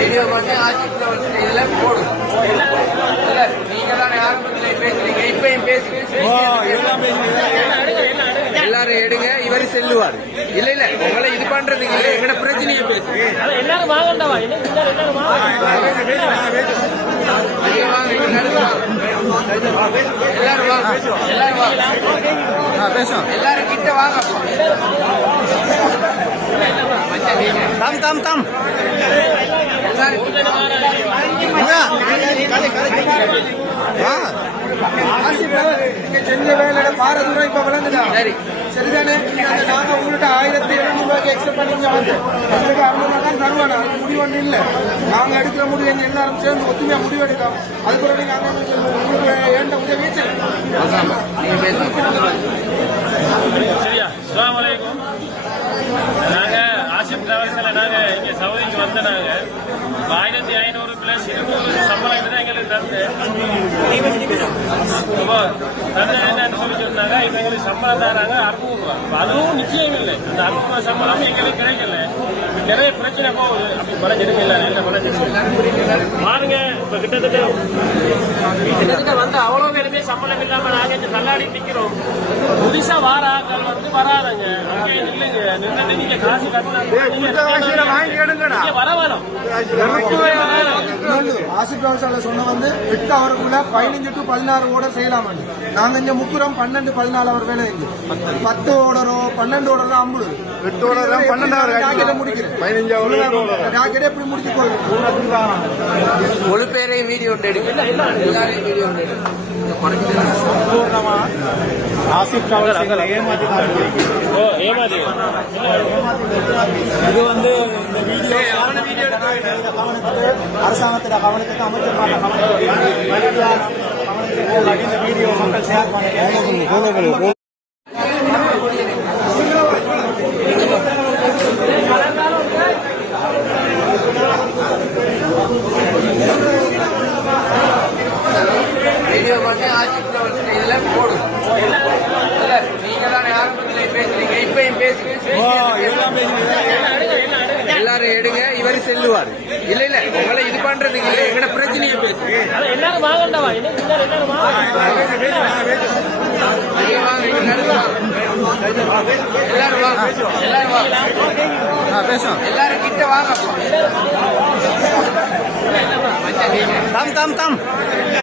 Video பண்ணி ஆட்சியில் இதெல்லாம் போடும். நீங்க தான் ஆரம்பத்தில் பேசுறீங்க, இப்பயும் பேசுறீங்க, எல்லாரும் எடுங்க. இவரு செல்லுவார். இல்ல இல்ல உங்களை இது பண்றதுக்கு இல்ல, எங்கட பிரச்சனையை பேசுங்க. எல்லாரும் வாங்கண்டவா, எல்லாரும் எல்லாரும் கிட்ட வாங்க. தம் தம் தம் செஞ்ச வேலையில பாரதூரம் இப்ப விளங்குதா? சரிதானே? நாங்க உங்கள்கிட்ட 1700 எக்ஸ்ட்ரா பண்ணி வந்து உங்களுக்கு 600 தான் தருவானா? அது முடிவு ஒன்றும் இல்லை. நாங்க எடுக்கிற முடிவு எங்க எல்லாரும் சேர்ந்து ஒத்துமையா முடிவு எடுக்கலாம். அதுக்கு நீங்க உங்களுக்கு ஏண்ட உதவி சரியா? அஸ்ஸலாமு அலைக்கும். நாங்க ஆசிப் டிராவல்ஸ்ல நாங்க இங்க சவுதிக்கு வந்த நாங்க 1500 பிளஸ் 200 சம்பளம் தான் எங்களுக்கு என்னன்னு சொல்லி சொன்னாங்க. இப்ப எங்களுக்கு சம்பளம் தராங்க 600 ரூபாய். அதுவும் நிச்சயம் இல்லை. அந்த 600 ரூபாய் சம்பளம் எங்களுக்கு கிடைக்கல. நிறைய பிரச்சனை போகுது. அப்படி பழஞ்சிருக்கு இல்லை, என்ன பழஞ்சிருக்கு பாருங்க. இப்ப கிட்டத்தட்ட வந்து அவ்வளவு பேருமே சம்பளம் இல்லாம நாங்க இங்க தள்ளாடி நிக்கிறோம். புதுசா வார ஆட்கள் வந்து வராதுங்க. அங்கே இல்லைங்க, நின்று நீங்க காசு கட்டினாங்க வர வரும். ஆசிப் டிராவல்ஸ் சொன்ன வந்து 8 ஹவருக்குள்ள 15 to 16 ஓர்டர் செய்யலாம். நாங்க இங்க முக்குறோம் 12 14 அவர் வேலை. 10 ஓர்டரோ 12 ஓர்டரோ 50 8 ஓர்டர் 12 அவர் முடிக்கிறேன். 15 ஜாக்கெட் எப்படி முடிச்சு கொள்ளுங்க. ஒரு பேரையும் வீடியோ எடுக்கல, எல்லாரையும் வீடியோ ஆசிப் டிராவல்ஸ் ஏமாத்தி இது வந்து இந்த வீடியோ அரசாங்கத்தின் கவனத்துக்கு அமைச்சர் இந்த வீடியோ மக்கள் ஷேர் பண்ண வீடியோ பண்ணி ஆட்சியில் இதெல்லாம் போடும். நீங்க தான் ஆரம்பத்தில் பேசுறீங்க, இப்பயும் பேசுறீங்க, எல்லாரும் எடுங்க. இவரு செல்லுவார். இல்ல இல்ல உங்களை இது பண்றதுக்கு இல்ல, எங்கட பிரச்சனையை பேசுங்க. எல்லாரும் வாங்கண்டவா, எல்லாரும் கிட்ட வாங்க. தம் தம் தம்